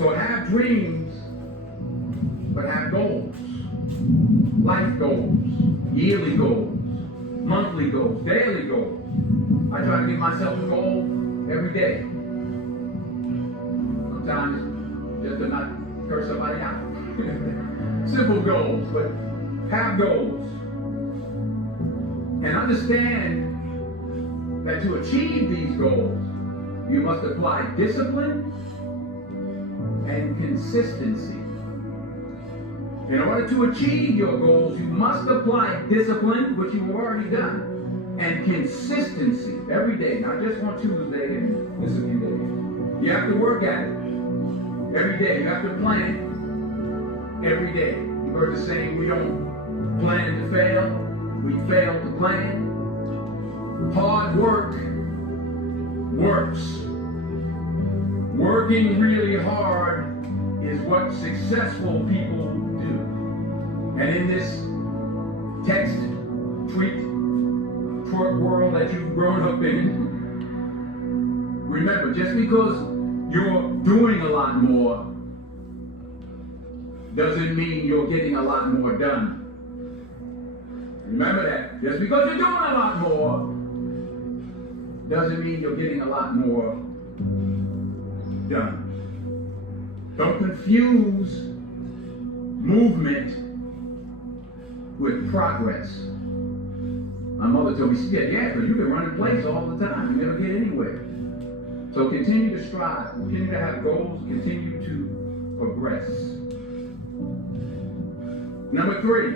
So have dreams, but have goals. Life goals, yearly goals, monthly goals, daily goals. I try to give myself a goal every day. Sometimes just to not curse somebody out. Simple goals, but have goals. And understand that to achieve these goals, you must apply discipline and consistency. In order to achieve your goals, you must apply discipline, which you've already done, and consistency every day, not just on Tuesday and this weekend day. You have to work at it every day. You have to plan every day. You've heard the saying, we don't plan to fail, we fail to plan. Hard work works. Working really hard is what successful people do. And in this text, tweet, twerk world that you've grown up in, remember, just because you're doing a lot more doesn't mean you're getting a lot more done. Remember that. Just because you're doing a lot more doesn't mean you're getting a lot more done. Don't confuse movement with progress. My mother told me, she said, yeah, because you can run in place all the time. You never get anywhere. So continue to strive. Continue to have goals. Continue to progress. Number 3.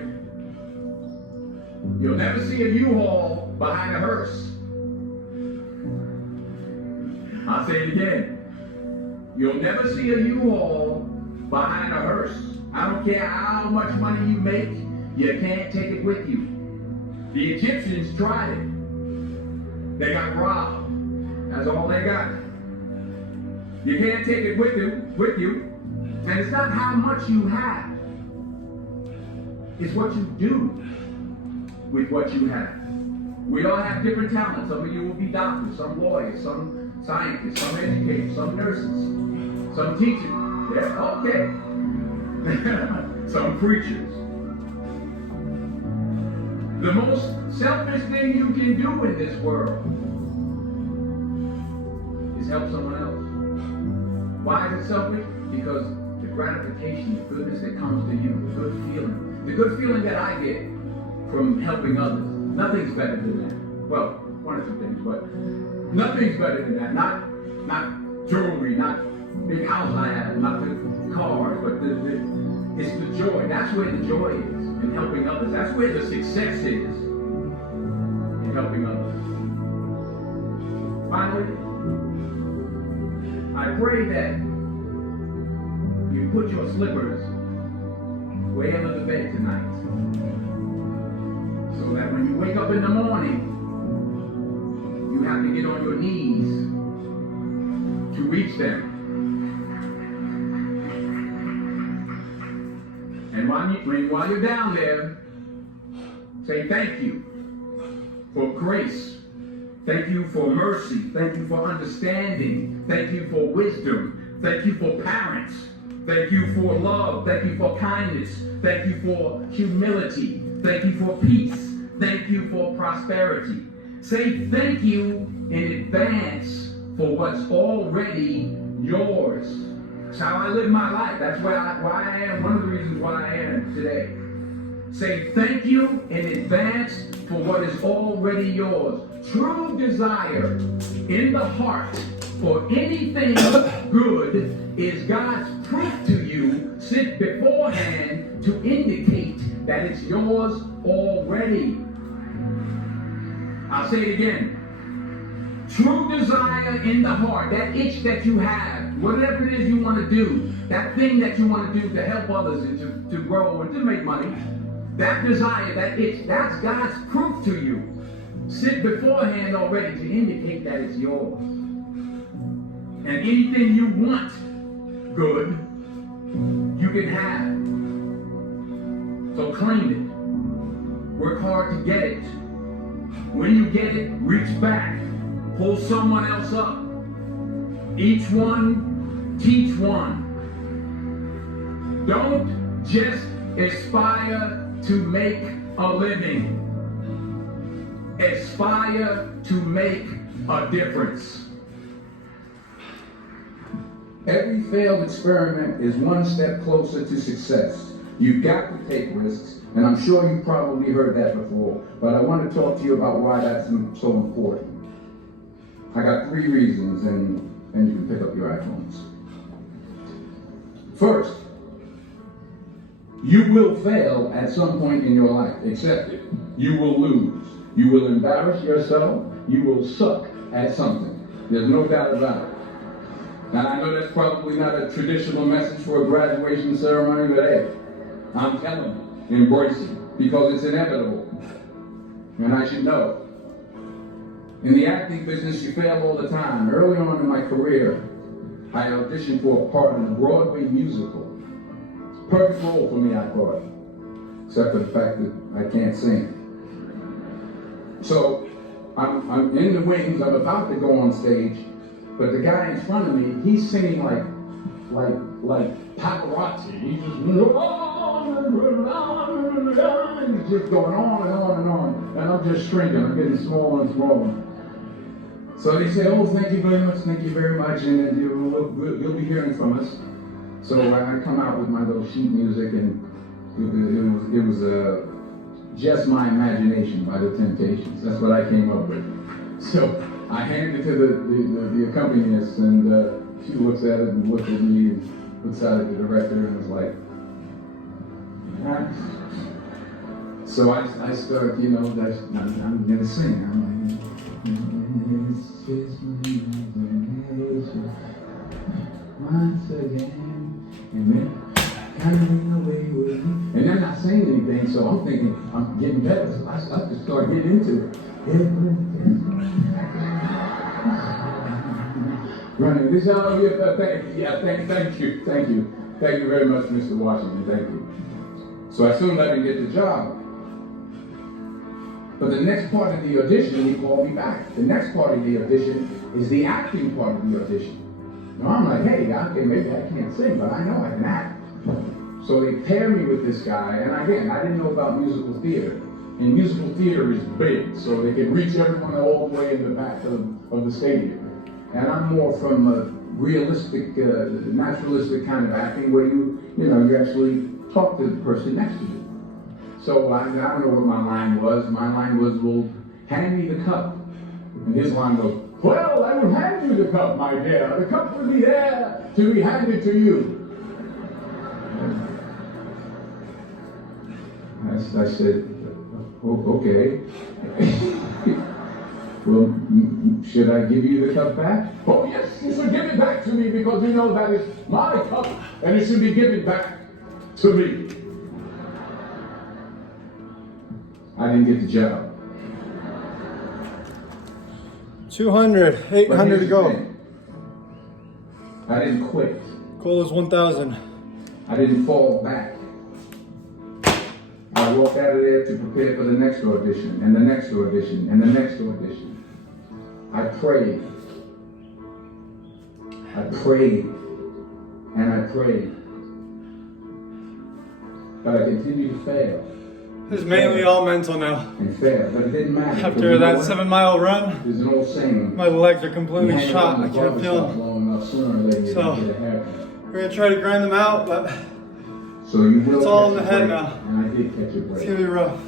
You'll never see a U-Haul behind a hearse. I'll say it again. You'll never see a U-Haul behind a hearse. I don't care how much money you make, you can't take it with you. The Egyptians tried it. They got robbed. That's all they got. You can't take it with you. And it's not how much you have. It's what you do with what you have. We all have different talents. Some of you will be doctors, some lawyers, some scientists, some educators, some nurses, some teachers. Yeah, okay. Some preachers. The most selfish thing you can do in this world is help someone else. Why is it selfish? Because the gratification, the goodness that comes to you, the good feeling that I get from helping others, nothing's better than that. Well, one or two things, but nothing's better than that. Not jewelry, not big house I have, not the cars, but it's the joy. That's where the joy is in helping others. That's where the success is in helping others. Finally, I pray that you put your slippers way under the bed tonight, so that when you wake up in the morning, you have to get on your knees to reach them. And while you're down there, say thank you for grace. Thank you for mercy. Thank you for understanding. Thank you for wisdom. Thank you for parents. Thank you for love. Thank you for kindness. Thank you for humility. Thank you for peace. Thank you for prosperity. Say thank you in advance for what's already yours. That's how I live my life. That's why I am. One of the reasons why I am today. Say thank you in advance for what is already yours. True desire in the heart for anything good is God's proof to you sent beforehand to indicate that it's yours already. I'll say it again. True desire in the heart, that itch that you have, whatever it is you want to do, that thing that you want to do to help others and to grow and to make money, that desire, that itch, that's God's proof to you. Sit beforehand already to indicate that it's yours. And anything you want good, you can have. So claim it. Work hard to get it. When you get it, reach back. Pull someone else up. Each one, teach one. Don't just aspire to make a living. Aspire to make a difference. Every failed experiment is one step closer to success. You've got to take risks, and I'm sure you've probably heard that before, but I want to talk to you about why that's so important. I got 3 reasons, and you can pick up your iPhones. First, you will fail at some point in your life. Accept it. You will lose. You will embarrass yourself. You will suck at something. There's no doubt about it. Now, I know that's probably not a traditional message for a graduation ceremony, but hey, I'm telling you, embrace it, because it's inevitable. And I should know. In the acting business, you fail all the time. Early on in my career, I auditioned for a part in a Broadway musical. Perfect role for me, I thought, except for the fact that I can't sing. So I'm in the wings, I'm about to go on stage, but the guy in front of me, he's singing like Pavarotti. He's just going on and on and on, and I'm just shrinking. I'm getting smaller and smaller. So they say, "Oh, thank you very much, and you'll be hearing from us." So I come out with my little sheet music, and it was Just My Imagination by The Temptations. That's what I came up with. So I hand it to the accompanist, and she looks at it and looks at me and looks at the director and was like, "Ah." So I start, I'm going to sing. I'm like, "It's just my imagination once again, and then coming away with me." And they're not saying anything, so I'm thinking I'm getting better. So I just start getting into it. Running this out here, thank you very much, Mr. Washington, thank you. So I soon let him get the job. But the next part of the audition, he called me back. The next part of the audition is the acting part of the audition. Now I'm like, hey, okay, maybe I can't sing, but I know I can act. So they pair me with this guy, and again, I didn't know about musical theater. And musical theater is big, so they can reach everyone all the way in the back of the stadium. And I'm more from a realistic, naturalistic kind of acting where you actually talk to the person next to you. So I don't know what my line was. My line was, "Well, hand me the cup." And his line goes, "Well, I will hand you the cup, my dear. The cup will be there to be handed to you." I said, "Oh, okay." "Well, should I give you the cup back?" "Oh, yes, you should give it back to me, because you know that is my cup, and it should be given back to me." I didn't get the job. 200, 800 to go. I didn't quit. Goal is 1,000. I didn't fall back. I walked out of there to prepare for the next audition, and the next audition, and the next audition. I prayed. I prayed. And I prayed. But I continued to fail. It's mainly all mental now. And fail, but it didn't matter. After that 7-mile run, there's an old saying. my legs are completely shot. I can't feel them. So, we're going to try to grind them out, but so you will it's all in the head now. And I did catch a break. It's going to be rough.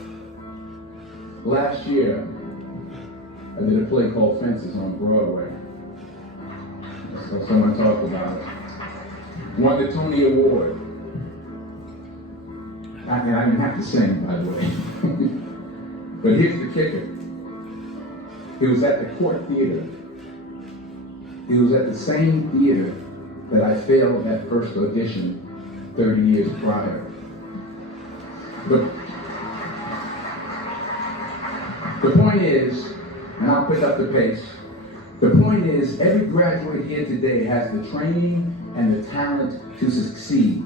Last year, I did a play called Fences on Broadway. So someone talked about it. Won the Tony Award. I didn't have to sing, by the way. But here's the kicker. It was at the Court Theater. It was at the same theater that I failed that first audition 30 years prior. But the point is, and I'll pick up the pace, the point is, every graduate here today has the training and the talent to succeed.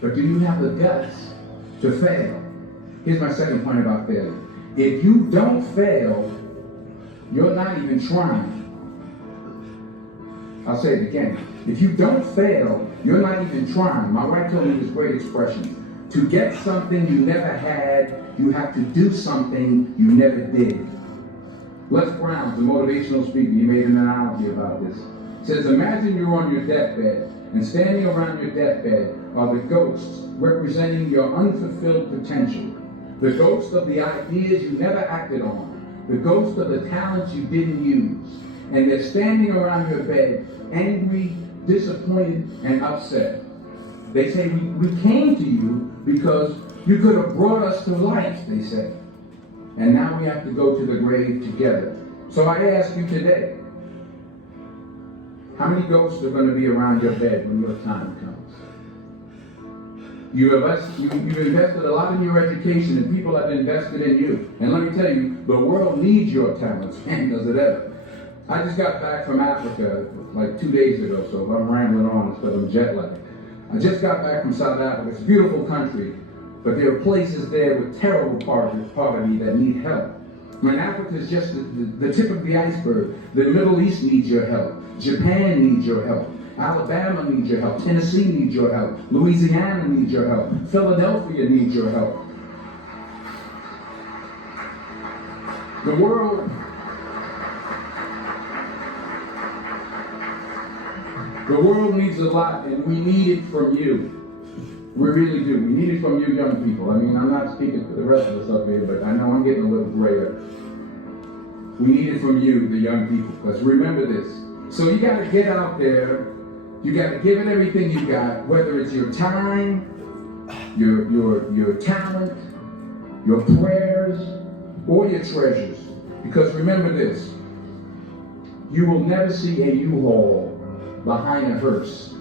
But do you have the guts to fail? Here's my second point about failure. If you don't fail, you're not even trying. I'll say it again. If you don't fail, you're not even trying. My wife told me this great expression. To get something you never had, you have to do something you never did. Les Brown, the motivational speaker, he made an analogy about this. He says, imagine you're on your deathbed, and standing around your deathbed are the ghosts representing your unfulfilled potential. The ghost of the ideas you never acted on. The ghost of the talents you didn't use. And they're standing around your bed, angry, disappointed, and upset. They say, we came to you because you could have brought us to life, they say. And now we have to go to the grave together. So I ask you today, how many ghosts are going to be around your bed when your time comes? You've invested a lot in your education, and people have invested in you. And let me tell you, the world needs your talents, and does it ever. I just got back from Africa like 2 days ago, so if I'm rambling on, it's because I'm jet lagged. I just got back from South Africa. It's a beautiful country, but there are places there with terrible poverty that need help. When Africa is just the tip of the iceberg, the Middle East needs your help. Japan needs your help. Alabama needs your help. Tennessee needs your help. Louisiana needs your help. Philadelphia needs your help. The world needs a lot, and we need it from you. We really do. We need it from you young people. I mean, I'm not speaking for the rest of us up here, but I know I'm getting a little grayer. We need it from you, the young people, because remember this. So you got to get out there. You got to give it everything you got, whether it's your time, your talent, your prayers, or your treasures. Because remember this. You will never see a U-Haul behind a hearse.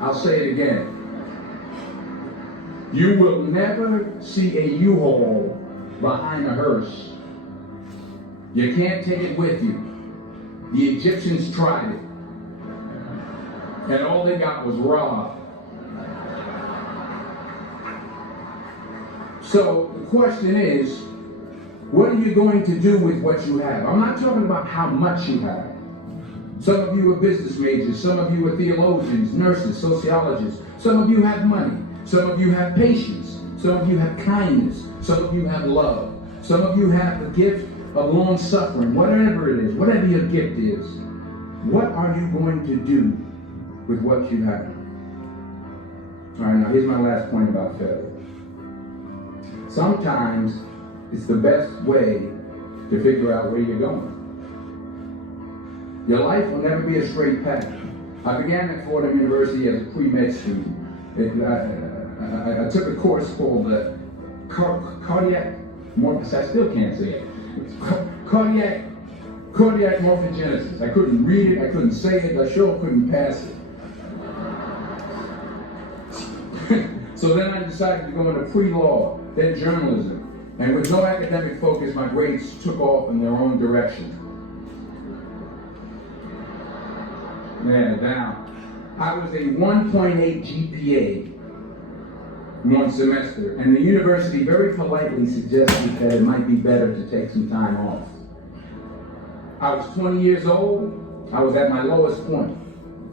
I'll say it again. You will never see a U-Haul behind a hearse. You can't take it with you. The Egyptians tried it, and all they got was robbed. So the question is, what are you going to do with what you have? I'm not talking about how much you have. Some of you are business majors. Some of you are theologians, nurses, sociologists. Some of you have money. Some of you have patience. Some of you have kindness. Some of you have love. Some of you have the gift of long suffering. Whatever it is, whatever your gift is, what are you going to do with what you have? All right, now here's my last point about failure. Sometimes it's the best way to figure out where you're going. Your life will never be a straight path. I began at Fordham University as a pre-med student. I took a course called cardiac morphogenesis. I still can't say it. Cardiac morphogenesis. I couldn't read it. I couldn't say it. I sure couldn't pass it. So then I decided to go into pre-law, then journalism. And with no academic focus, my grades took off in their own direction. Man, down. I was a 1.8 GPA one semester, and the university very politely suggested that it might be better to take some time off. I was 20 years old. I was at my lowest point.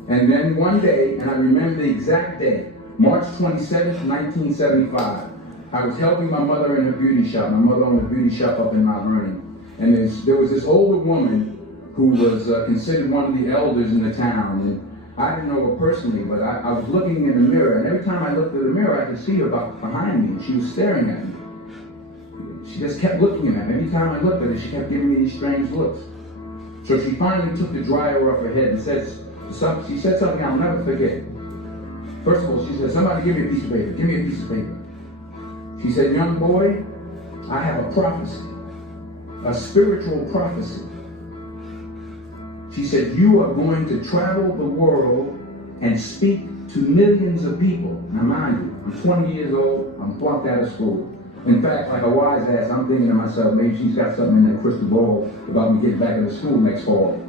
And then one day, and I remember the exact day, March 27th, 1975, I was helping my mother in her beauty shop. My mother owned a beauty shop up in Mount Vernon. And there was this older woman who was considered one of the elders in the town. And I didn't know her personally, but I was looking in the mirror. And every time I looked at the mirror, I could see her behind me. And she was staring at me. She just kept looking at me. Every time I looked at her, she kept giving me these strange looks. So she finally took the dryer off her head and she said something I'll never forget. First of all, she said, somebody give me a piece of paper. Give me a piece of paper. She said, young boy, I have a prophecy, a spiritual prophecy. She said, you are going to travel the world and speak to millions of people. Now mind you, I'm 20 years old, I'm flunked out of school. In fact, like a wise ass, I'm thinking to myself, maybe she's got something in that crystal ball about me getting back into school next fall.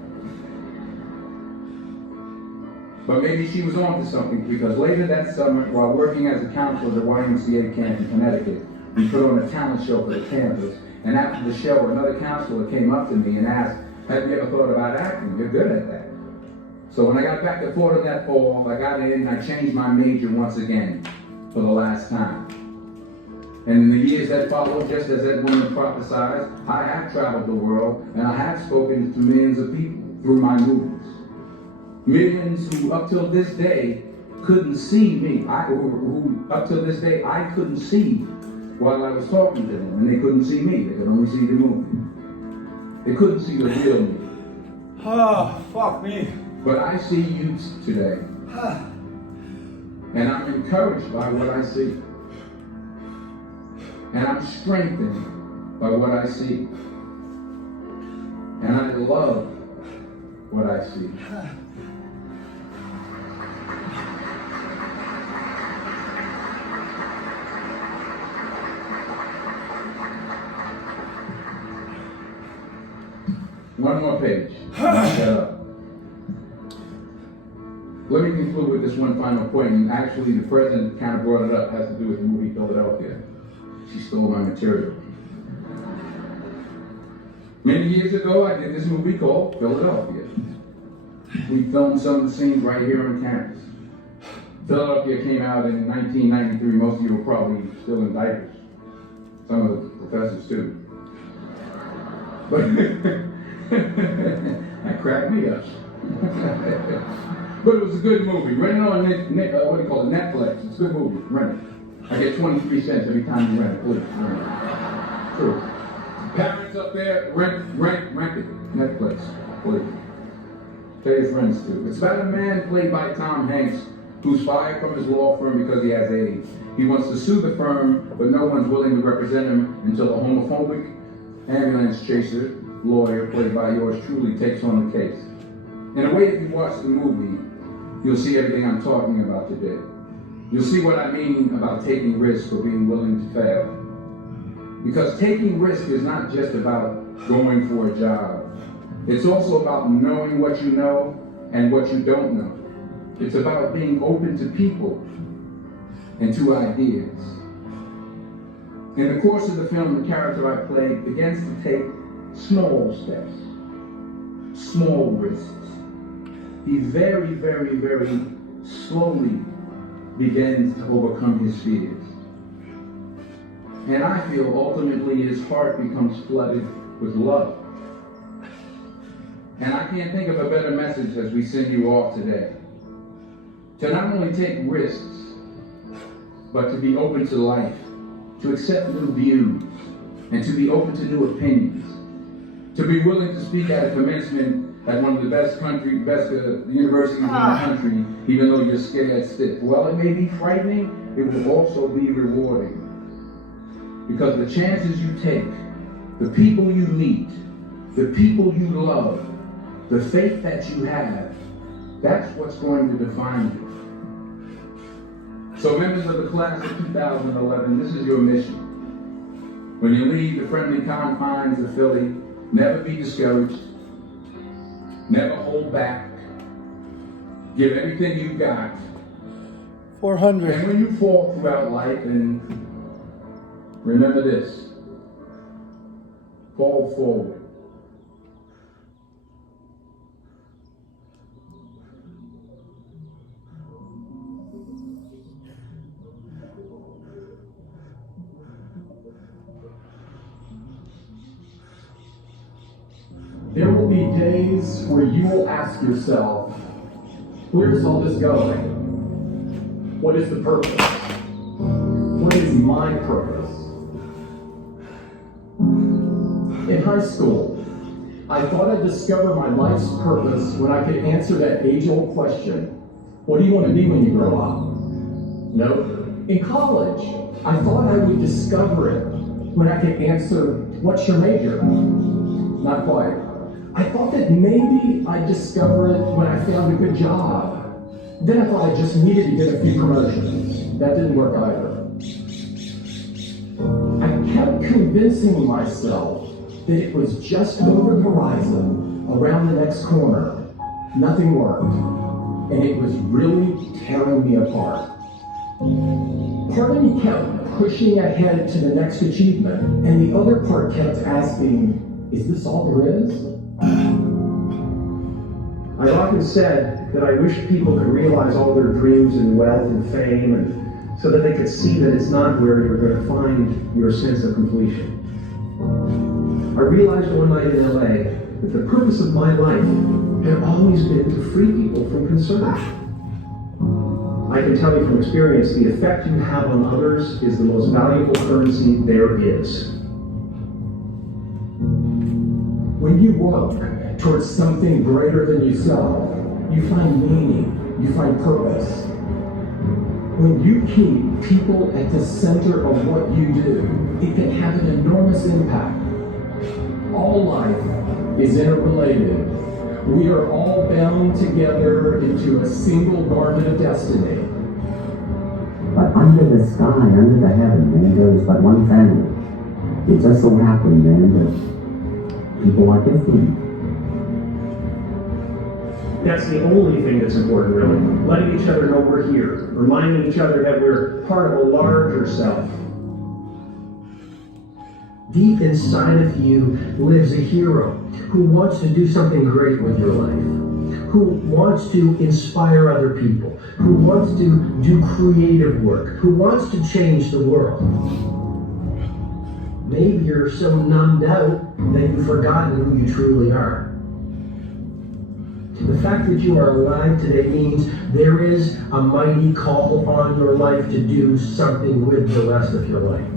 But maybe she was on to something, because later that summer, while working as a counselor at the YMCA camp in Connecticut, we put on a talent show for the campus, And after the show, another counselor came up to me and asked, have you ever thought about acting? You're good at that. So when I got back to Florida that fall, I got in and I changed my major once again for the last time. And in the years that followed, just as that woman prophesied, I have traveled the world and I have spoken to millions of people through my movies. Millions who up till this day couldn't see me. Who up till this day I couldn't see while I was talking to them, and they couldn't see me. They could only see the movie. They couldn't see the real me. Oh, fuck me. But I see you today. And I'm encouraged by what I see. And I'm strengthened by what I see. And I love what I see. One more page. Shut up. Let me conclude with this one final point, and actually the president kind of brought it up. It has to do with the movie Philadelphia. She stole my material. Many years ago, I did this movie called Philadelphia. We filmed some of the scenes right here on campus. Philadelphia came out in 1993. Most of you were probably still in diapers. Some of the professors too. But that cracked me up. But it was a good movie. Rent it on Netflix. It's a good movie. Rent it. I get 23 cents every time you rent it. Please, rent it. True. Parents up there, rent it. Netflix. Please. Tell your friends too. It's about a man played by Tom Hanks who's fired from his law firm because he has AIDS. He wants to sue the firm, but no one's willing to represent him until a homophobic ambulance chaser lawyer, played by yours truly, takes on the case. In a way, if you watch the movie, you'll see everything I'm talking about today. You'll see what I mean about taking risks or being willing to fail. Because taking risk is not just about going for a job. It's also about knowing what you know and what you don't know. It's about being open to people and to ideas. In the course of the film, the character I play begins to take small steps, small risks. He very, very, very slowly begins to overcome his fears. And I feel ultimately his heart becomes flooded with love. And I can't think of a better message as we send you off today. To not only take risks, but to be open to life, to accept new views, and to be open to new opinions. To be willing to speak at a commencement at one of the best universities in the country, even though you're scared stiff. While it may be frightening, it will also be rewarding. Because the chances you take, the people you meet, the people you love, the faith that you have, that's what's going to define you. So members of the class of 2011, this is your mission. When you leave the friendly confines of Philly, never be discouraged. Never hold back. Give everything you got. 400. And when you fall throughout life, and remember this, fall forward. There will be days where you will ask yourself, where's all this going? What is the purpose? What is my purpose? In high school, I thought I'd discover my life's purpose when I could answer that age-old question, what do you want to be when you grow up? Nope. In college, I thought I would discover it when I could answer, what's your major? Not quite. I thought that maybe I'd discover it when I found a good job. Then I thought I just needed to get a few promotions. That didn't work either. I kept convincing myself that it was just over the horizon, around the next corner. Nothing worked. And it was really tearing me apart. Part of me kept pushing ahead to the next achievement, and the other part kept asking, is this all there is? I've often said that I wish people could realize all their dreams in wealth and fame, and so that they could see that it's not where you're going to find your sense of completion. I realized one night in LA that the purpose of my life had always been to free people from concern. I can tell you from experience, the effect you have on others is the most valuable currency there is. When you work towards something greater than yourself, you find meaning, you find purpose. When you keep people at the center of what you do, it can have an enormous impact. All life is interrelated. We are all bound together into a single garment of destiny. But under the sky, under the heaven, man, there is but one family. It just so happened, man, that people are different. That's the only thing that's important, really. Letting each other know we're here. Reminding each other that we're part of a larger self. Deep inside of you lives a hero who wants to do something great with your life, who wants to inspire other people, who wants to do creative work, who wants to change the world. Maybe you're so numbed out that you've forgotten who you truly are. The fact that you are alive today means there is a mighty call on your life to do something with the rest of your life.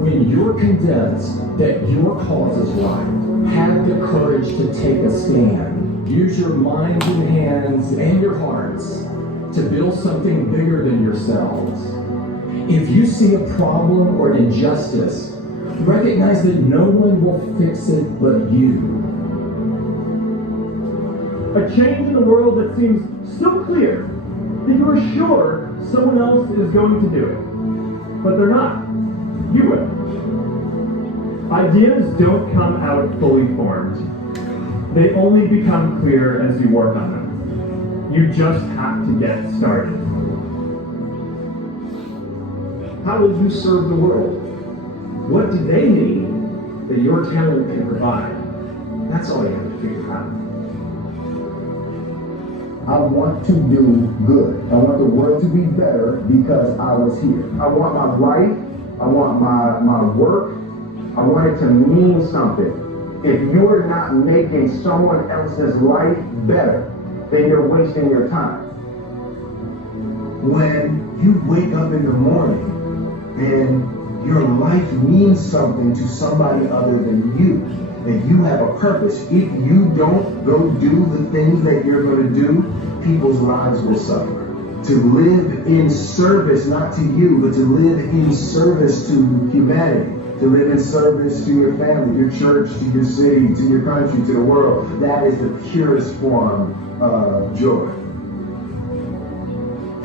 When you're convinced that your cause is right, have the courage to take a stand. Use your minds and hands and your hearts to build something bigger than yourselves. If you see a problem or an injustice, recognize that no one will fix it but you. A change in the world that seems so clear that you are sure someone else is going to do it. But they're not. You will. Ideas don't come out fully formed. They only become clear as you work on them. You just have to get started. How will you serve the world? What do they need that your talent can provide? That's all you have to figure out. I want to do good. I want the world to be better because I was here. I want my life, I want my work, I want it to mean something. If you are not making someone else's life better, then you're wasting your time. When you wake up in the morning and your life means something to somebody other than you, that you have a purpose. If you don't go do the things that you're going to do, people's lives will suffer. To live in service, not to you, but to live in service to humanity. To live in service to your family, your church, to your city, to your country, to the world. That is the purest form of joy.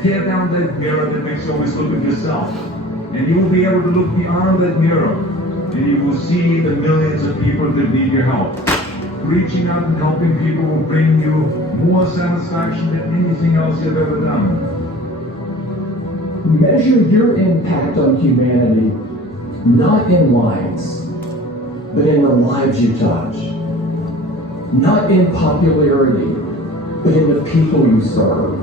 Tear down that mirror that makes you always look at yourself. And you will be able to look beyond that mirror. And you will see the millions of people that need your help. Reaching out and helping people will bring you more satisfaction than anything else you've ever done. Measure your impact on humanity not in lights, but in the lives you touch. Not in popularity, but in the people you serve.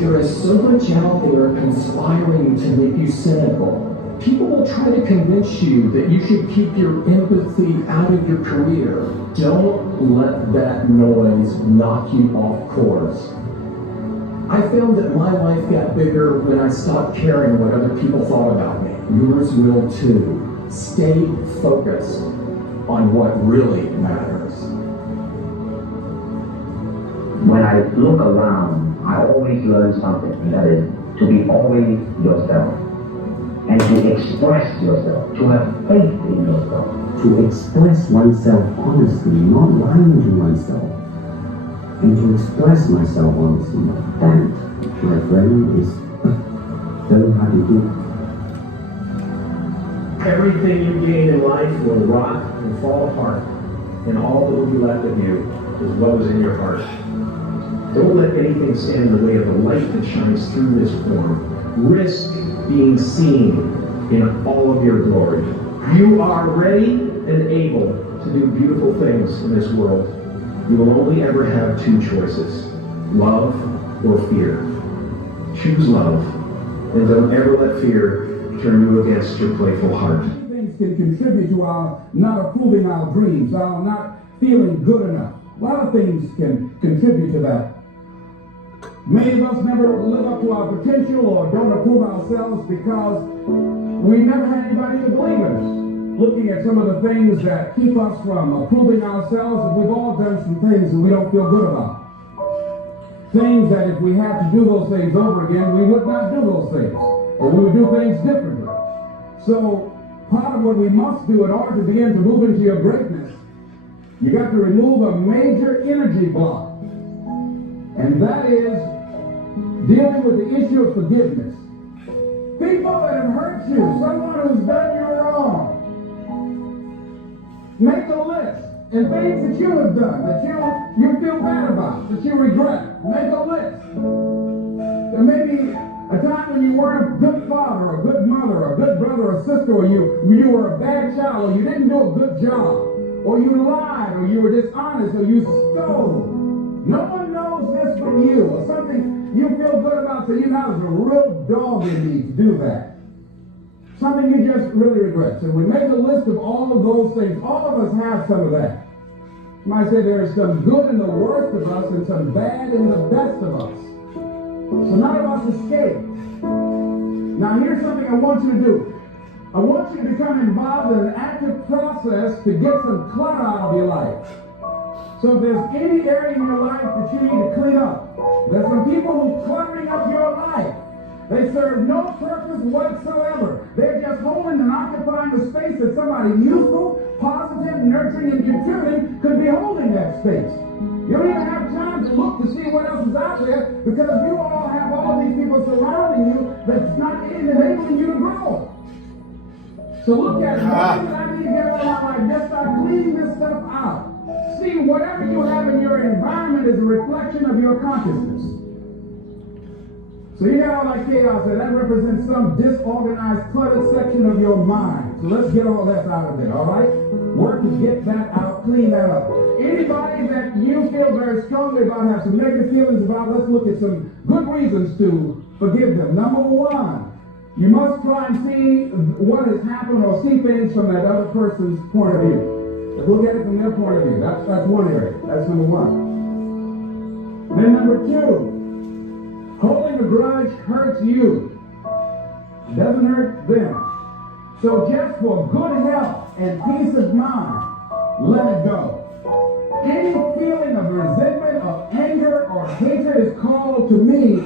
There is so much out there conspiring to make you cynical. People will try to convince you that you should keep your empathy out of your career. Don't let that noise knock you off course. I found that my life got bigger when I stopped caring what other people thought about me. Yours will too. Stay focused on what really matters. When I look around, I always learn something, and that is to be always yourself. And to express yourself, to have faith in yourself, to express oneself honestly, not lying to oneself, and to express myself honestly. That, my friend, is very hard to do. Everything you gain in life will rot and fall apart, and all that will be left of you is what was in your heart. Don't let anything stand in the way of the light that shines through this form. risk being seen in all of your glory. You are ready and able to do beautiful things in this world. You will only ever have two choices, love or fear. Choose love, and don't ever let fear turn you against your playful heart. Things can contribute to our not approving our dreams, our not feeling good enough. A lot of things can contribute to that. Many of us never live up to our potential or don't approve ourselves because we never had anybody to believe in us. Looking at some of the things that keep us from approving ourselves, we've all done some things that we don't feel good about. Things that if we had to do those things over again, we would not do those things, or we would do things differently. So part of what we must do in order to begin to move into your greatness, you got to remove a major energy block. And that is dealing with the issue of forgiveness. People that have hurt you, someone who's done you wrong. Make a list. And things that you have done, that you feel bad about, that you regret. Make a list. There may be a time when you weren't a good father, or a good mother, or a good brother or sister, or you were a bad child, or you didn't do a good job, or you lied, or you were dishonest, or you stole. No one knows this from you, or something you feel good about, so you know there's a real dog in you to do that. Something you just really regret. So we make a list of all of those things. All of us have some of that. You might say there is some good in the worst of us and some bad in the best of us. So none of us escape. Now here's something I want you to do. I want you to become involved in an active process to get some clutter out of your life. So if there's any area in your life that you need to clean up, there's some people who are cluttering up your life. They serve no purpose whatsoever. They're just holding and occupying the space that somebody useful, positive, nurturing, and contributing could be holding that space. You don't even have time to look to see what else is out there because you all have all of these people surrounding you that's not enabling you to grow. So look at it. What I need to get out of my life? Just start cleaning this stuff out. See, whatever you have in your environment is a reflection of your consciousness. So you got all that chaos there. That represents some disorganized, cluttered section of your mind. So let's get all that out of there, all right? Work to get that out, clean that up. Anybody that you feel very strongly about, have some negative feelings about, let's look at some good reasons to forgive them. Number one, you must try and see what has happened or see things from that other person's point of view. Let's look at it from their point of view. That's one area. That's number one. Then number two, holding a grudge hurts you. It doesn't hurt them. So just for good health and peace of mind, let it go. Any feeling of resentment, of anger, or hatred is called to me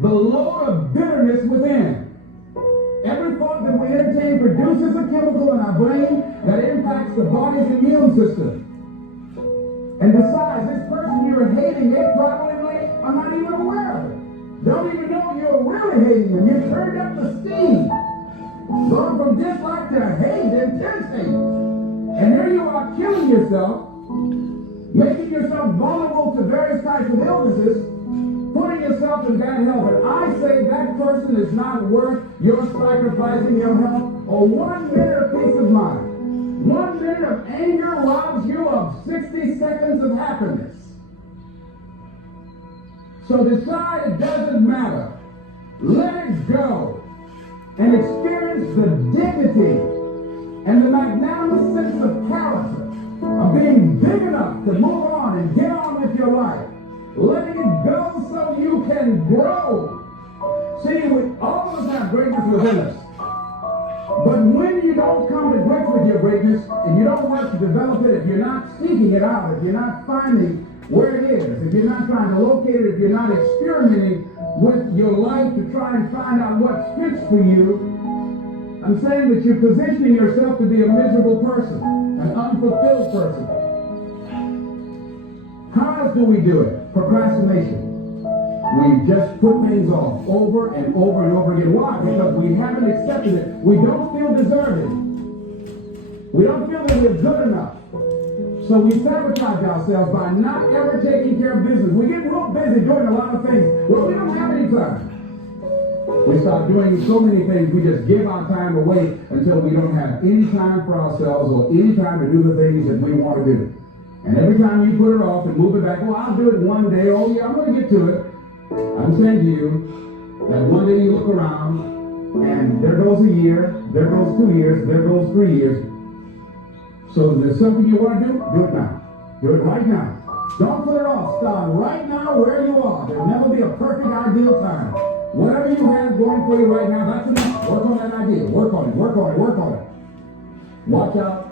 the load of bitterness within. Every thought that we entertain produces a chemical in our brain that impacts the body's immune system. And besides, this person you're hating, they probably are not even aware of it. Don't even know you're really hating them. You've turned up the steam. Going from dislike to hate, intense hate. And here you are killing yourself, making yourself vulnerable to various types of illnesses, putting yourself in bad health. And I say that person is not worth your sacrificing your health or 1 minute of peace of mind. 1 minute of anger robs you of 60 seconds of happiness. So decide it doesn't matter. Let it go and experience the dignity and the magnanimous sense of character of being big enough to move on and get on with your life. Letting it go so you can grow. See, all of us have greatness within us. But when you don't come to grips with your greatness and you don't work to develop it, if you're not seeking it out, if you're not finding where it is, if you're not trying to locate it, if you're not experimenting with your life to try and find out what fits for you, I'm saying that you're positioning yourself to be a miserable person, an unfulfilled person. How else do we do it? Procrastination. We just put things off over and over and over again. Why? Because we haven't accepted it. We don't feel deserving. We don't feel that we're good enough. So we sabotage ourselves by not ever taking care of business. We get real busy doing a lot of things. Well, we don't have any time. We start doing so many things, we just give our time away until we don't have any time for ourselves or any time to do the things that we want to do. And every time you put it off and move it back, oh, I'll do it one day, oh yeah, I'm going to get to it. I'm saying to you that one day you look around and there goes a year, there goes 2 years, there goes 3 years. So if there's something you want to do it now. Do it right now. Don't put it off. Start right now where you are. There'll never be a perfect, ideal time. Whatever you have going for you right now, that's enough. Work on that idea. Work on it. Work on it. Work on it. Watch out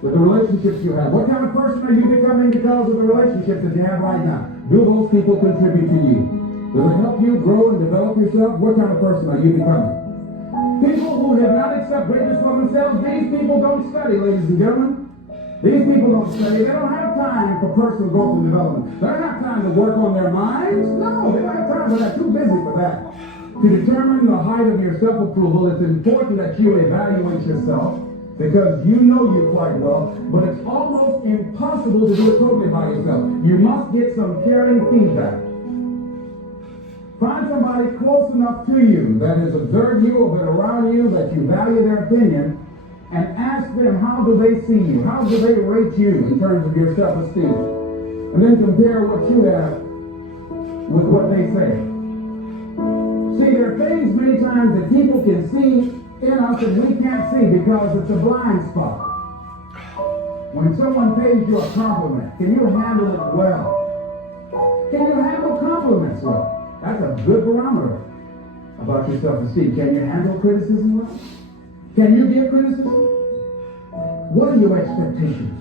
with the relationships you have. What kind of person are you becoming because of the relationships that you have right now? Do those people contribute to you? Does it help you grow and develop yourself? What kind of person are you becoming? People who have not accepted greatness for themselves, these people don't study, ladies and gentlemen. These people don't study. They don't have time for personal growth and development. They don't have time to work on their minds. No, they don't have time for that. Too busy for that. To determine the height of your self-approval, it's important that you evaluate yourself because you know you quite well, but it's almost impossible to do it totally by yourself. You must get some caring feedback. Find somebody close enough to you that has observed you or been around you, that you value their opinion, and ask them, how do they see you? How do they rate you in terms of your self-esteem? And then compare what you have with what they say. See, there are things many times that people can see in us that we can't see because it's a blind spot. When someone pays you a compliment, can you handle it well? Can you handle compliments well? That's a good barometer about your self-esteem. Can you handle criticism well? Can you give criticism? What are your expectations?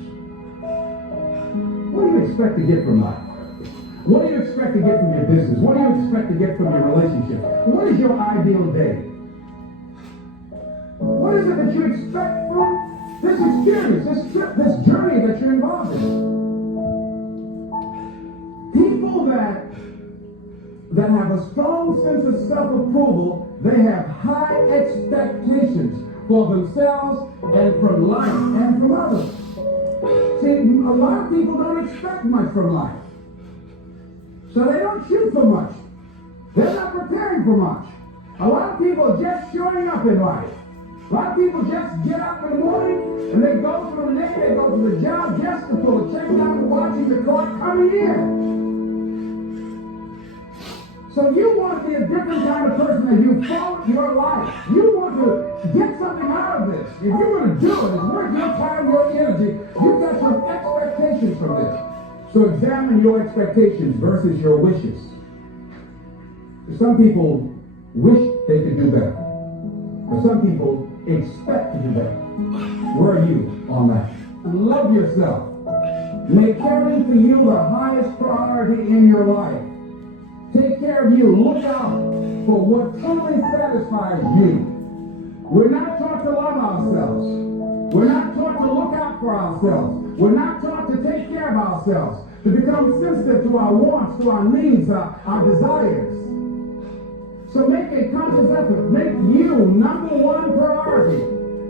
What do you expect to get from life? What do you expect to get from your business? What do you expect to get from your relationship? What is your ideal day? What is it that you expect from this experience, this trip, this journey that you're involved in? People that have a strong sense of self-approval, they have high expectations for themselves and from life and from others. See, a lot of people don't expect much from life. So they don't shoot for much. They're not preparing for much. A lot of people are just showing up in life. A lot of people just get up in the morning and they go through the day, they go to the job just to pull a check down and watching the court coming in. So you want to be a different kind of person as you follow your life. You want to get something out of this. If you're going to do it, it's worth your time, your energy. You've got some expectations from this. So examine your expectations versus your wishes. Some people wish they could do better. But some people expect to do better. Where are you on that? Love yourself. Make caring for you the highest priority in your life. Take care of you. Look out for what truly satisfies you. We're not taught to love ourselves. We're not taught to look out for ourselves. We're not taught to take care of ourselves, to become sensitive to our wants, to our needs, our desires. So make a conscious effort. Make you number one priority.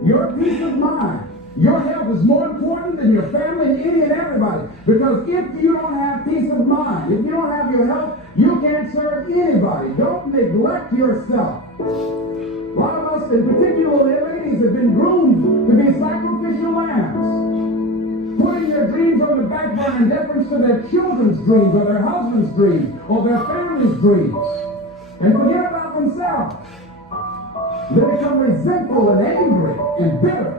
Your peace of mind. Your health is more important than your family and any and everybody. Because if you don't have peace of mind, if you don't have your health, you can't serve anybody. Don't neglect yourself. A lot of us, in particular ladies, have been groomed to be sacrificial lambs. Putting their dreams on the back burner in deference to their children's dreams or their husband's dreams or their family's dreams. And forget about themselves. They become resentful and angry and bitter.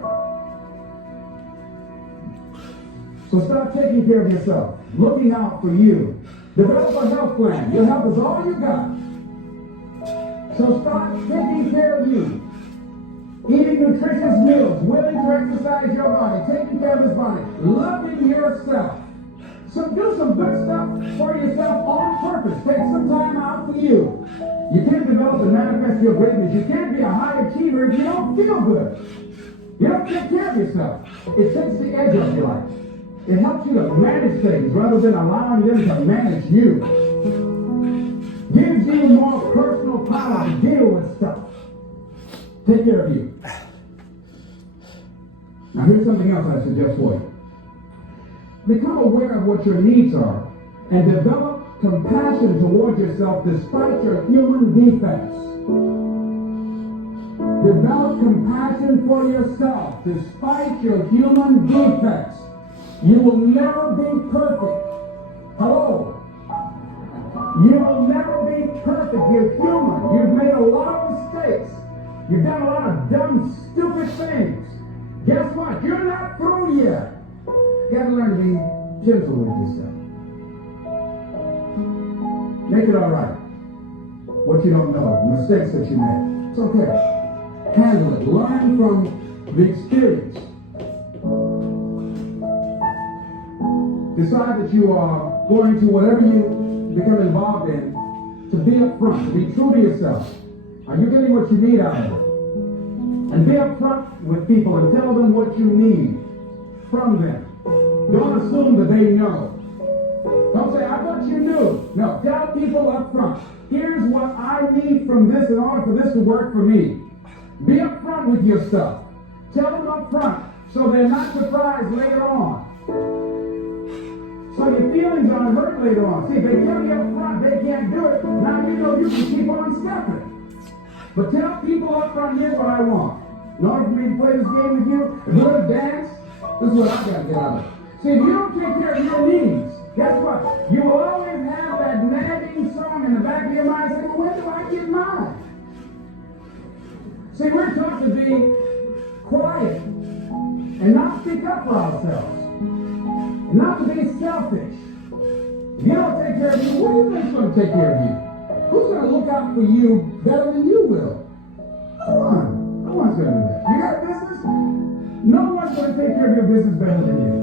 So start taking care of yourself, looking out for you. Develop a health plan. Your health is all you got. So start taking care of you. Eating nutritious meals, willing to exercise your body, taking care of this body, loving yourself. So do some good stuff for yourself on purpose. Take some time out for you. You can't develop and manifest your greatness. You can't be a high achiever if you don't feel good. You don't take care of yourself. It takes the edge off your life. It helps you to manage things rather than allowing them to manage you. Gives you more personal power to deal with stuff. Take care of you. Now here's something else I suggest for you. Become aware of what your needs are and develop compassion toward yourself despite your human defects. Develop compassion for yourself despite your human defects. You will never be perfect. Hello? You will never be perfect. You're human. You've made a lot of mistakes. You've done a lot of dumb, stupid things. Guess what? You're not through yet. You gotta learn to be gentle with yourself. Make it all right. What you don't know, mistakes that you made. It's okay. Handle it. Learn from the experience. Decide that you are going to whatever you become involved in to be upfront, to be true to yourself. Are you getting what you need out of it? And be upfront with people and tell them what you need from them. Don't assume that they know. Don't say, I thought you knew. No, tell people up front. Here's what I need from this in order for this to work for me. Be upfront with your stuff. Tell them up front so they're not surprised later on. So your feelings aren't hurt later on. See, if they tell you up front they can't do it, now you know you can keep on stepping. But tell people up front, here's what I want. In order for me to play this game with you, and learn to dance, this is what I got to get out of it. See, if you don't take care of your needs, guess what? You will always have that nagging song in the back of your mind saying, well, when do I get mine? See, we're taught to be quiet and not speak up for ourselves. And not to be selfish. If you don't take care of you, what do you think's going to take care of you? Who's going to look out for you better than you will? No one. No one's going to do that. You got a business? No one's going to take care of your business better than you.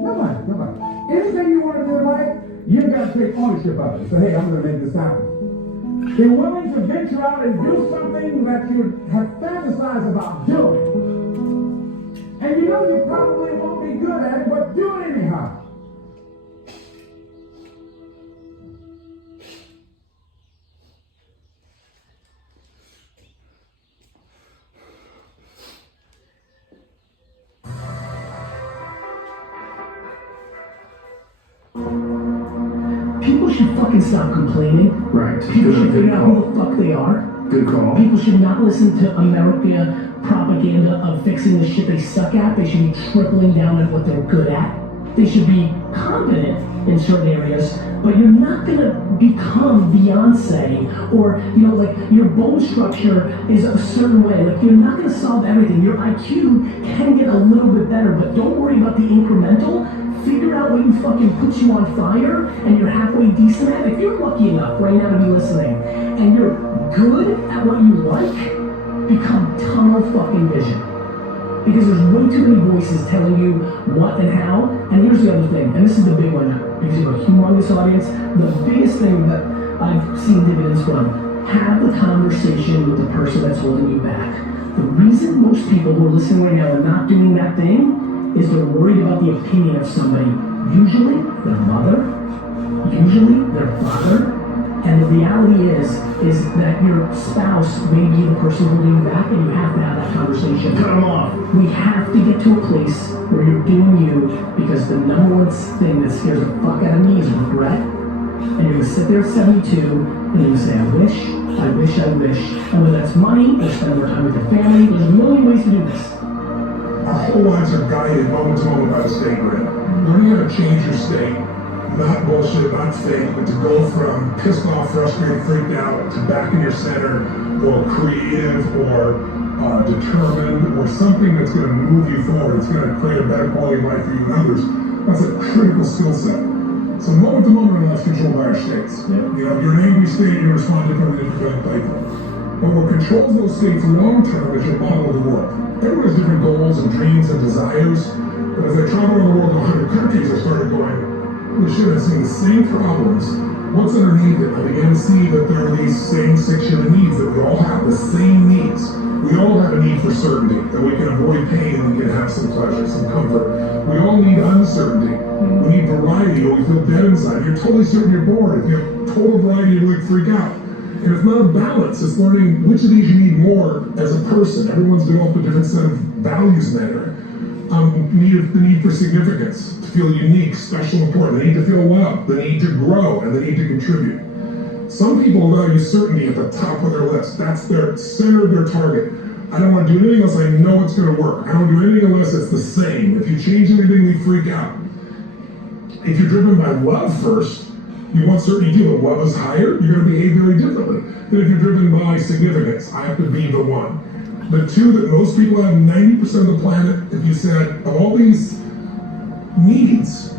Nobody. Nobody. Anything you want to do in life, you've got to take ownership of it. So, hey, I'm going to make this happen. Be willing to venture out and do something that you have fantasized about doing. And you know you probably won't be good at it, but do it anyhow. People should fucking stop complaining. Right. People should figure out who the fuck they are. Good call. People should not listen to America propaganda of fixing the shit they suck at. They should be tripling down at what they're good at. They should be competent in certain areas, but you're not gonna become Beyonce or, you know, like your bone structure is a certain way. Like you're not gonna solve everything. Your IQ can get a little bit better, but don't worry about the incremental. Figure out what you fucking puts you on fire and you're halfway decent at. If you're lucky enough right now to be listening and you're good at what you like, become tunnel fucking vision. Because there's way too many voices telling you what and how. And here's the other thing, and this is the big one, because you have a humongous audience. The biggest thing that I've seen dividends from, have the conversation with the person that's holding you back. The reason most people who are listening right now are not doing that thing is they're worried about the opinion of somebody. Usually their mother, usually their father. And the reality is that your spouse may be the person holding you back, and you have to have that conversation. Cut them off. We have to get to a place where you're doing you, because the number one thing that scares the fuck out of me is regret. And you're gonna sit there at 72 and you're gonna say, I wish. And whether that's money or spend more time with your family, there's a million ways to do this. Our whole lives are guided moment to moment by the state grid. Learning how to change your state, not bullshit, not fake, but to go from pissed off, frustrated, freaked out to back in your center, or creative, or determined, or something that's going to move you forward. It's going to create a better quality of life for you and others. That's a critical skill set. So moment to moment our lives controlled by our states. Yeah. You know, you're an angry state, you respond differently than you're playful. But what controls those states long term is your model of the world. Everyone has different goals and dreams and desires, but as I travel around the world in 100 countries, I started going, holy shit, I'm seeing the same problems. What's underneath it? I began to see that there are these same 6 human needs, that we all have the same needs. We all have a need for certainty, that we can avoid pain and we can have some pleasure, some comfort. We all need uncertainty. We need variety, or we feel dead inside. You're totally certain you're bored. If you have total variety, you really freak out. And it's not a balance. It's learning which of these you need more as a person. Everyone's developed a different set of values in that area. The need for significance, to feel unique, special, important. The need to feel loved, the need to grow, and the need to contribute. Some people value certainty at the top of their list. That's their center of their target. I don't want to do anything unless I know it's going to work. I don't do anything unless it's the same. If you change anything, we freak out. If you're driven by love first, you want certainty. If love is higher, you're going to behave very differently than if you're driven by significance. I have to be the one. The two that most people have, 90% of the planet, if you said, of all these needs,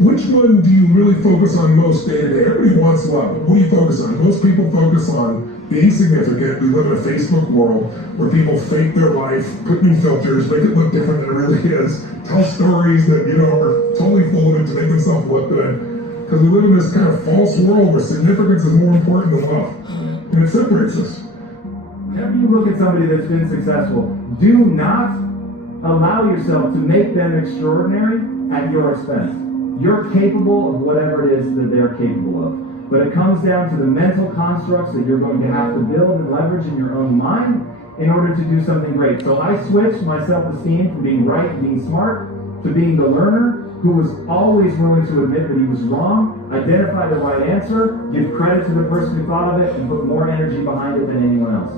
which one do you really focus on most day to day? Everybody wants love, but what do you focus on? Most people focus on being significant. We live in a Facebook world where people fake their life, put new filters, make it look different than it really is, tell stories that, are totally full of it to make themselves look good. Because we live in this kind of false world where significance is more important than love. And it separates us. Whenever you look at somebody that's been successful, do not allow yourself to make them extraordinary at your expense. You're capable of whatever it is that they're capable of. But it comes down to the mental constructs that you're going to have to build and leverage in your own mind in order to do something great. So I switched my self-esteem from being right and being smart to being the learner who was always willing to admit that he was wrong, identify the right answer, give credit to the person who thought of it, and put more energy behind it than anyone else.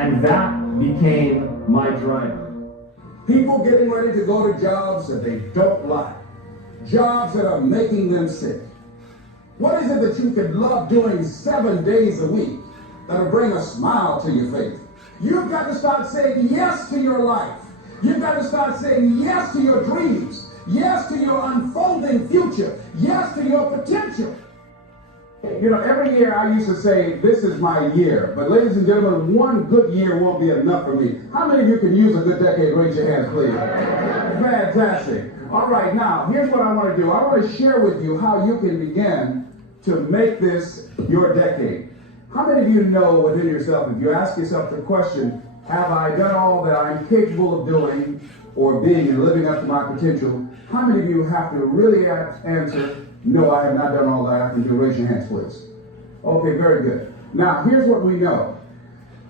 And that became my driver. People getting ready to go to jobs that they don't like. Jobs that are making them sick. What is it that you could love doing 7 days a week that'll bring a smile to your face? You've got to start saying yes to your life. You've got to start saying yes to your dreams. Yes to your unfolding future. Yes to your potential. Every year I used to say, this is my year. But ladies and gentlemen, one good year won't be enough for me. How many of you can use a good decade? Raise your hands, please. Fantastic. All right, now, here's what I want to do. I want to share with you how you can begin to make this your decade. How many of you know within yourself, if you ask yourself the question, have I done all that I'm capable of doing or being and living up to my potential? How many of you have to really answer, no, I have not done all that I can do? Raise your hands, please. Okay, very good. Now, here's what we know.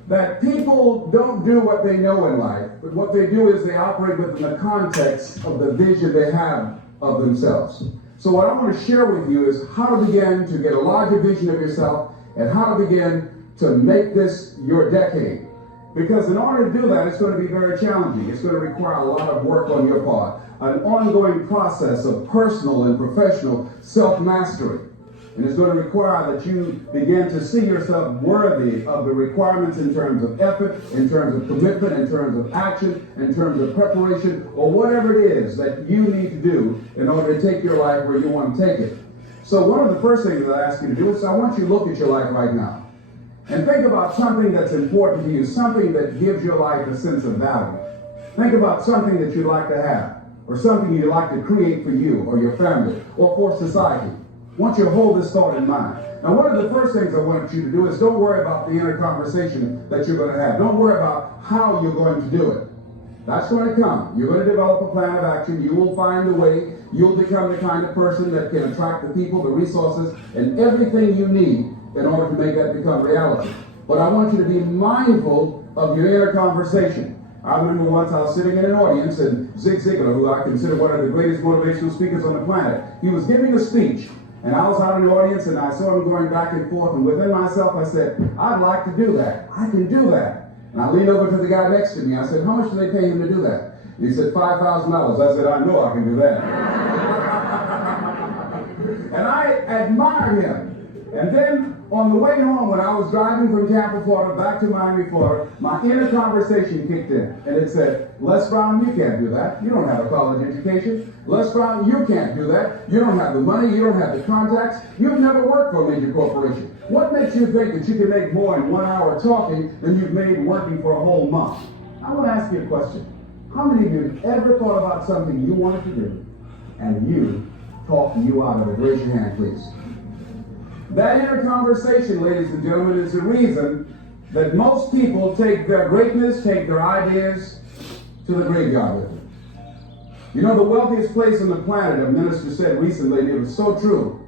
That people don't do what they know in life, but what they do is they operate within the context of the vision they have of themselves. So what I want to share with you is how to begin to get a larger vision of yourself and how to begin to make this your decade. Because in order to do that, it's going to be very challenging. It's going to require a lot of work on your part, an ongoing process of personal and professional self-mastery. And it's going to require that you begin to see yourself worthy of the requirements in terms of effort, in terms of commitment, in terms of action, in terms of preparation, or whatever it is that you need to do in order to take your life where you want to take it. So one of the first things that I ask you to do is I want you to look at your life right now. And think about something that's important to you, something that gives your life a sense of value. Think about something that you'd like to have, or something you'd like to create for you, or your family, or for society. I want you to hold this thought in mind. Now, one of the first things I want you to do is don't worry about the inner conversation that you're going to have. Don't worry about how you're going to do it. That's going to come. You're going to develop a plan of action. You will find a way. You'll become the kind of person that can attract the people, the resources, and everything you need in order to make that become reality. But I want you to be mindful of your inner conversation. I remember once I was sitting in an audience, and Zig Ziglar, who I consider one of the greatest motivational speakers on the planet, he was giving a speech. And I was out in the audience, and I saw him going back and forth, and within myself I said, I'd like to do that. I can do that. And I leaned over to the guy next to me. I said, how much do they pay him to do that? And he said, $5,000. I said, I know I can do that. And I admired him. And then on the way home, when I was driving from Tampa, Florida, back to Miami, Florida, my inner conversation kicked in. And it said, Les Brown, you can't do that. You don't have a college education. Les Brown, you can't do that. You don't have the money. You don't have the contacts. You've never worked for a major corporation. What makes you think that you can make more in 1 hour talking than you've made working for a whole month? I want to ask you a question. How many of you have ever thought about something you wanted to do and you talked you out of it? Raise your hand, please. That inner conversation, ladies and gentlemen, is the reason that most people take their greatness, take their ideas to the graveyard with them. You know, the wealthiest place on the planet, a minister said recently, and it was so true,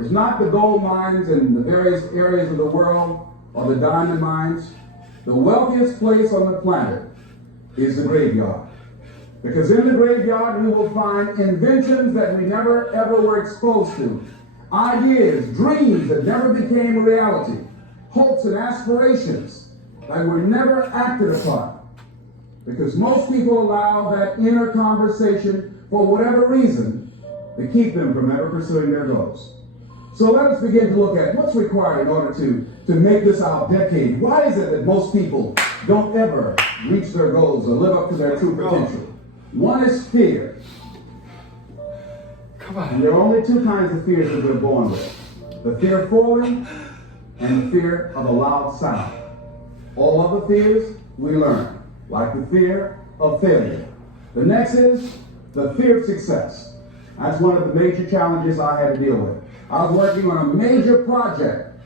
is not the gold mines in the various areas of the world or the diamond mines. The wealthiest place on the planet is the graveyard. Because in the graveyard, we will find inventions that we never ever were exposed to. Ideas, dreams that never became a reality, hopes and aspirations. that were never acted upon. Because most people allow that inner conversation, for whatever reason, to keep them from ever pursuing their goals. So let us begin to look at what's required in order to make this our decade. Why is it that most people don't ever reach their goals or live up to their true potential? One is fear. Come on. And there are only two kinds of fears that we're born with. The fear of falling and the fear of a loud sound. All other fears we learn, like the fear of failure. The next is the fear of success. That's one of the major challenges I had to deal with. I was working on a major project,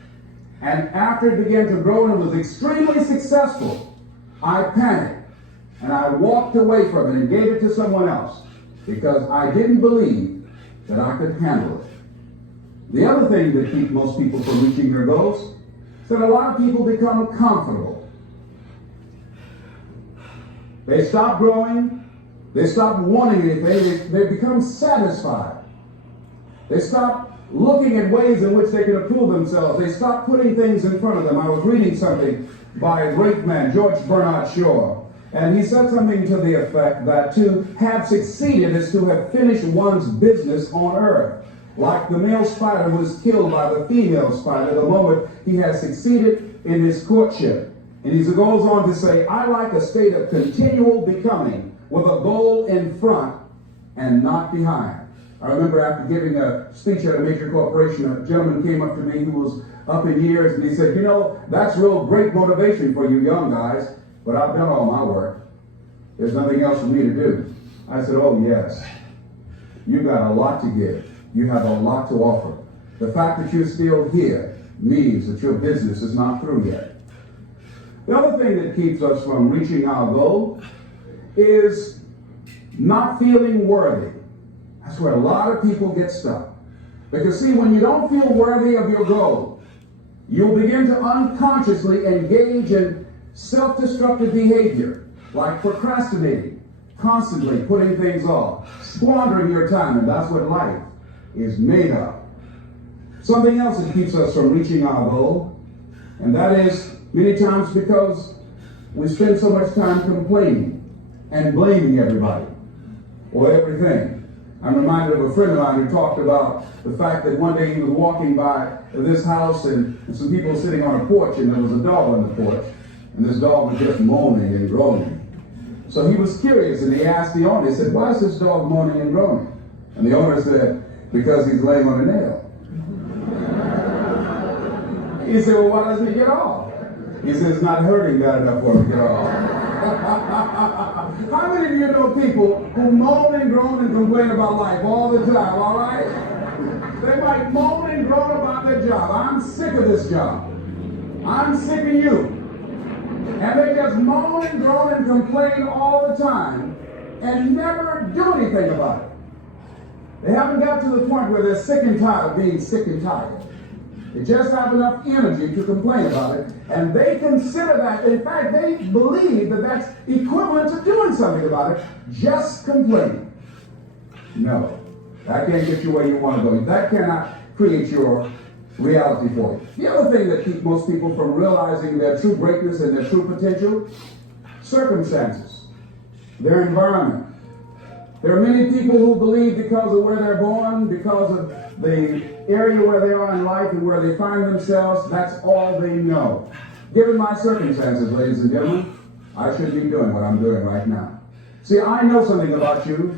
and after it began to grow and it was extremely successful, I panicked and I walked away from it and gave it to someone else because I didn't believe that I could handle it. The other thing that keeps most people from reaching their goals is that a lot of people become comfortable. They stop growing, they stop wanting anything, they become satisfied. They stop looking at ways in which they can improve themselves. They stop putting things in front of them. I was reading something by a great man, George Bernard Shaw, and he said something to the effect that to have succeeded is to have finished one's business on earth. Like the male spider was killed by the female spider the moment he has succeeded in his courtship. And he goes on to say, I like a state of continual becoming with a goal in front and not behind. I remember after giving a speech at a major corporation, a gentleman came up to me who was up in years, and he said, you know, that's real great motivation for you young guys, but I've done all my work. There's nothing else for me to do. I said, oh yes, you've got a lot to give. You have a lot to offer. The fact that you're still here means that your business is not through yet. The other thing that keeps us from reaching our goal is not feeling worthy. That's where a lot of people get stuck. Because see, when you don't feel worthy of your goal, you'll begin to unconsciously engage in self-destructive behavior, like procrastinating, constantly putting things off, squandering your time, and that's what life is made of. Something else that keeps us from reaching our goal, and that is many times because we spend so much time complaining and blaming everybody or everything. I'm reminded of a friend of mine who talked about the fact that one day he was walking by this house and some people were sitting on a porch and there was a dog on the porch, and this dog was just moaning and groaning. So he was curious and he asked the owner, he said, why is this dog moaning and groaning? And the owner said, because he's laying on a nail. He said, well, why doesn't he get off? He said, it's not hurting bad enough for him to get off. How many of you know people who moan and groan and complain about life all the time, all right? They might moan and groan about their job. I'm sick of this job. I'm sick of you. And they just moan and groan and complain all the time and never do anything about it. They haven't got to the point where they're sick and tired of being sick and tired. They just have enough energy to complain about it, and they consider that, in fact, they believe that that's equivalent to doing something about it, just complaining. No, that can't get you where you want to go. That cannot create your reality for you. The other thing that keeps most people from realizing their true greatness and their true potential, circumstances, their environment. There are many people who believe because of where they're born, because of the area where they are in life and where they find themselves, that's all they know. Given my circumstances, ladies and gentlemen, I should be doing what I'm doing right now. See, I know something about you,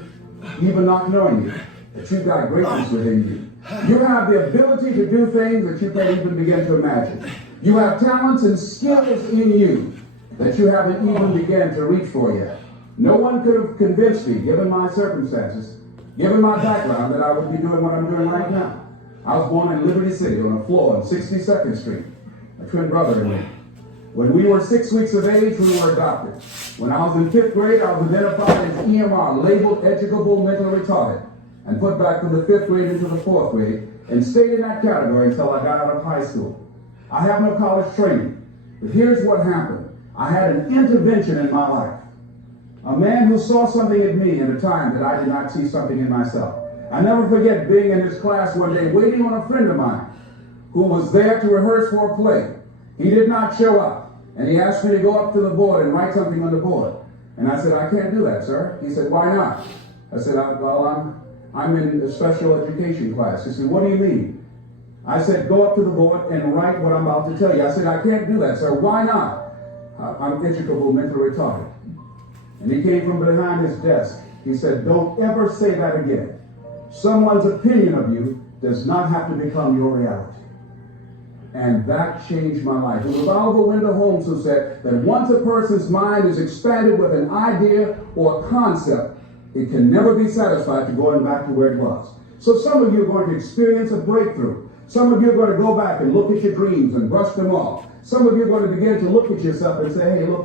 even not knowing you, that you've got greatness within you. You have the ability to do things that you can't even begin to imagine. You have talents and skills in you that you haven't even begun to reach for yet. No one could have convinced me, given my circumstances, given my background, that I would be doing what I'm doing right now. I was born in Liberty City on a floor on 62nd Street, a twin brother and me. When we were 6 weeks of age, we were adopted. When I was in 5th grade, I was identified as EMR, labeled educable mentally retarded, and put back from the 5th grade into the 4th grade, and stayed in that category until I got out of high school. I have no college training, but here's what happened. I had an intervention in my life. A man who saw something in me at a time that I did not see something in myself. I never forget being in his class one day waiting on a friend of mine who was there to rehearse for a play. He did not show up. And he asked me to go up to the board and write something on the board. And I said, I can't do that, sir. He said, why not? I said, well, I'm in a special education class. He said, what do you mean? I said, go up to the board and write what I'm about to tell you. I said, I can't do that, sir. Why not? I'm educable mentally retarded. And he came from behind his desk. He said, don't ever say that again. Someone's opinion of you does not have to become your reality. And that changed my life. It was Oliver Wendell Holmes who said that once a person's mind is expanded with an idea or a concept, it can never be satisfied to going back to where it was. So some of you are going to experience a breakthrough. Some of you are going to go back and look at your dreams and brush them off. Some of you are going to begin to look at yourself and say, hey, look,